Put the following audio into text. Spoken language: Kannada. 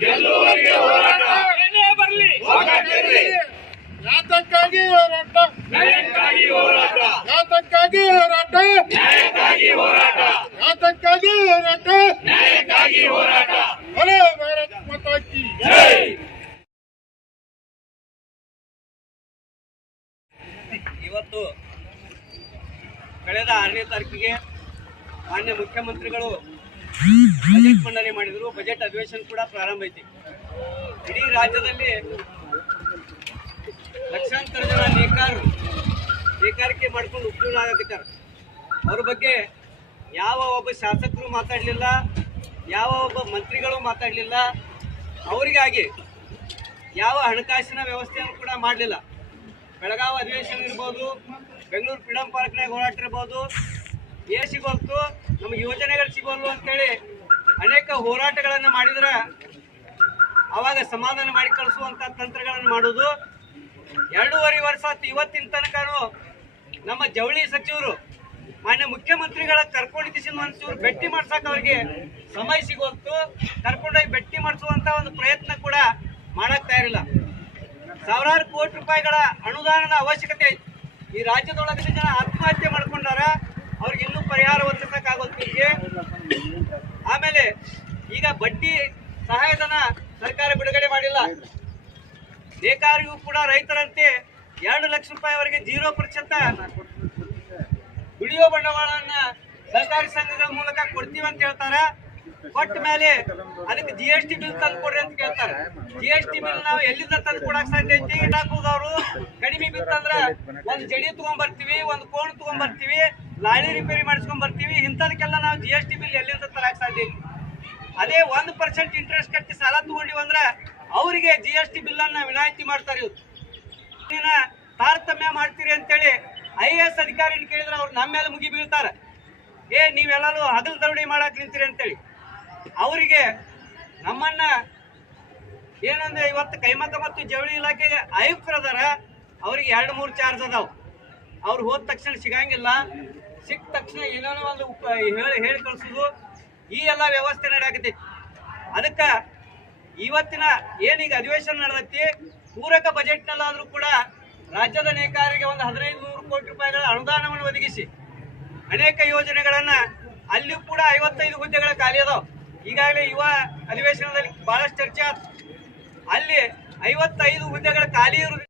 ಗೆಲ್ಲುವವರೆಗೆ ಹೋರಾಟ ಏನೇ ಬರಲಿ ಯಾತಕ್ಕಾಗಿ ಹೋರಾಟ ನ್ಯಾಯಕ್ಕಾಗಿ ಹೋರಾಟ ಯಾತಕ್ಕಾಗಿ ಹೋರಾಟ ನ್ಯಾಯಕ್ಕಾಗಿ ಹೋರಾಟ ಯಾತಕ್ಕಾಗಿ ಹೋರಾಟ ನ್ಯಾಯಕ್ಕಾಗಿ ಹೋರಾಟ ಹಲೋ ಭಾರತ್ ಮಾತಾ ಕಿ ಜೈ. ಇವತ್ತು ಕಳೆದ 6ನೇ ತಾರೀಕಿಗೆ ಮಾನ್ಯ ಮುಖ್ಯಮಂತ್ರಿಗಳು ಬಜೆಟ್ ಮಂಡನೆ ಮಾಡಿದರು. ಬಜೆಟ್ ಅಧಿವೇಶನ ಕೂಡ ಪ್ರಾರಂಭ ಐತಿ. ಇಡೀ ರಾಜ್ಯದಲ್ಲಿ ಲಕ್ಷಾಂತರ ಜನ ನೇಕಾರಿಕೆ ಮಾಡ್ಕೊಂಡು ಉಪಯೋಗ ಆಗತ್ತಿದ್ದಾರೆ. ಅವ್ರ ಬಗ್ಗೆ ಯಾವ ಒಬ್ಬ ಶಾಸಕರು ಮಾತಾಡಲಿಲ್ಲ, ಯಾವ ಒಬ್ಬ ಮಂತ್ರಿಗಳು ಮಾತಾಡಲಿಲ್ಲ. ಅವರಿಗಾಗಿ ಯಾವ ಹಣಕಾಸಿನ ವ್ಯವಸ್ಥೆಯನ್ನು ಕೂಡ ಮಾಡಲಿಲ್ಲ. ಬೆಳಗಾವಿ ಅಧಿವೇಶನ ಇರ್ಬೋದು, ಬೆಂಗಳೂರು ಫ್ರೀಡಂ ಪಾರ್ಕ್ನಾಗ ಹೋರಾಟ ಇರ್ಬೋದು, ಏನು ಸಿಗೋಲ್ತು, ನಮಗೆ ಯೋಜನೆಗಳು ಸಿಗೋಲ್ವು ಅಂತೇಳಿ ಅನೇಕ ಹೋರಾಟಗಳನ್ನು ಮಾಡಿದ್ರೆ ಆವಾಗ ಸಮಾಧಾನ ಮಾಡಿ ಕಳಿಸುವಂಥ ತಂತ್ರಗಳನ್ನು ಮಾಡೋದು. 2.5 ವರ್ಷ ಇವತ್ತಿನ ತನಕನೂ ನಮ್ಮ ಜವಳಿ ಸಚಿವರು ಮಾನ್ಯ ಮುಖ್ಯಮಂತ್ರಿಗಳ ಕರ್ಕೊಂಡಿದ್ದು ಒಂಚೂರು ಭೇಟಿ ಮಾಡ್ಸಕ್ಕೆ ಅವ್ರಿಗೆ ಸಮಯ ಸಿಗೋಲ್ತು. ಕರ್ಕೊಂಡೋಗಿ ಭೇಟಿ ಮಾಡಿಸುವಂಥ ಒಂದು ಪ್ರಯತ್ನ ಕೂಡ ಮಾಡಕ್ ತಯಾರಿಲ್ಲ. ಸಾವಿರಾರು ಕೋಟಿ ರೂಪಾಯಿಗಳ ಅನುದಾನದ ಅವಶ್ಯಕತೆ ಐತಿ. ಈ ರಾಜ್ಯದೊಳಗಿನ ಜನ ಆತ್ಮಹತ್ಯೆ ಮಾಡ್ಕೊಂಡಾರ, ಅವ್ರಿಗೆ ಇನ್ನೂ ಪರಿಹಾರ ಒದಗಿಸಕ್ಕಾಗೋತ್ತಿಗೆ. ಆಮೇಲೆ ಈಗ ಬಡ್ಡಿ ಸಹಾಯಧನ ಸರ್ಕಾರ ಬಿಡುಗಡೆ ಮಾಡಿಲ್ಲ. ನೇಕಾರಿಗೂ ಕೂಡ ರೈತರಂತೆ 2 ಲಕ್ಷ ರೂಪಾಯಿವರೆಗೆ 0% ದುಡಿಯೋ ಬಂಡವಾಳವನ್ನ ಸಹಕಾರಿ ಸಂಘಗಳ ಮೂಲಕ ಕೊಡ್ತೀವಿ ಅಂತ ಹೇಳ್ತಾರೆ. ಕೊಟ್ಟ ಮೇಲೆ ಅದಕ್ಕೆ GST ಬಿಲ್ ತಂದು ಕೊಡ್ರಿ ಅಂತ ಕೇಳ್ತಾರೆ. GST ಬಿಲ್ ನಾವು ಎಲ್ಲಿಂದ ತಂದು ಕೊಡಕ್ ಸಾಧ್ಯ ಐತಿ? ಹಾಕುದವ್ರು ಕಡಿಮೆ ಬಿತ್ತಂದ್ರ ಒಂದು ಜಡಿ ತಗೊಂಡ್ಬರ್ತೀವಿ, ಒಂದು ಕೋಣ ತಗೊಂಡ್ಬರ್ತೀವಿ, ಲಾಳಿ ರಿಪೇರಿ ಮಾಡಿಸ್ಕೊಂಡ್ ಬರ್ತೀವಿ. ಇಂಥದಕ್ಕೆಲ್ಲ ನಾವು GST ಬಿಲ್ ಎಲ್ಲಿಂದ ತರಕ್ ಸಾಧ್ಯ ಐತಿ? ಅದೇ 1% ಇಂಟ್ರೆಸ್ಟ್ ಕಟ್ಟಿ ಸಾಲ ತಗೊಂಡಿವಂದ್ರ ಅವರಿಗೆ GST ಬಿಲ್ ಅನ್ನ ವಿನಾಯಿತಿ ಮಾಡ್ತಾರೆ. ಇವ್ರು ತಾರತಮ್ಯ ಮಾಡ್ತೀರಿ ಅಂತೇಳಿ IAS ಅಧಿಕಾರಿನ ಕೇಳಿದ್ರೆ ಅವ್ರು ನಮ್ಮ ಮೇಲೆ ಮುಗಿ ಬೀಳ್ತಾರೆ. ನೀವೆಲ್ಲರೂ ಹಗಲು ದರೋಡೆ ಮಾಡಕ್ ನಿಂತೀರಿ ಅಂತೇಳಿ. ಅವರಿಗೆ ನಮ್ಮನ್ನ ಏನಂದ್ರೆ ಇವತ್ತು ಕೈಮಗ್ಗ ಮತ್ತು ಜವಳಿ ಇಲಾಖೆಗೆ ಆಯುಕ್ತರದಾರ, ಅವ್ರಿಗೆ 2-3 ಚಾರ್ಜ್ ಅದಾವ. ಅವ್ರು ಹೋದ ತಕ್ಷಣ ಸಿಗಂಗಿಲ್ಲ, ಸಿಕ್ಕ ತಕ್ಷಣ ಏನೇನೋ ಒಂದು ಹೇಳಿ ಕಳ್ಸೋದು, ಈ ಎಲ್ಲ ವ್ಯವಸ್ಥೆ ನಡೆಯಾಕತೈತಿ. ಅದಕ್ಕೆ ಇವತ್ತಿನ ಏನೀಗ ಅಧಿವೇಶನ ನಡೆದೈತಿ, ಪೂರಕ ಬಜೆಟ್ನಲ್ಲಾದರೂ ಕೂಡ ರಾಜ್ಯದ ನೇಕಾರರಿಗೆ ಒಂದು 1500 ಕೋಟಿ ರೂಪಾಯಿಗಳ ಅನುದಾನವನ್ನು ಒದಗಿಸಿ ಅನೇಕ ಯೋಜನೆಗಳನ್ನ, ಅಲ್ಲಿಯೂ ಕೂಡ 55 ಹುದ್ದೆಗಳ ಖಾಲಿ ಅದಾವ. ಈಗಾಗಲೇ ಯುವ ಅಧಿವೇಶನದಲ್ಲಿ ಬಹಳಷ್ಟು ಚರ್ಚೆ ಆಯ್ತು. ಅಲ್ಲಿ 55 ಹುದ್ದೆಗಳ ಖಾಲಿ ಇರುವುದು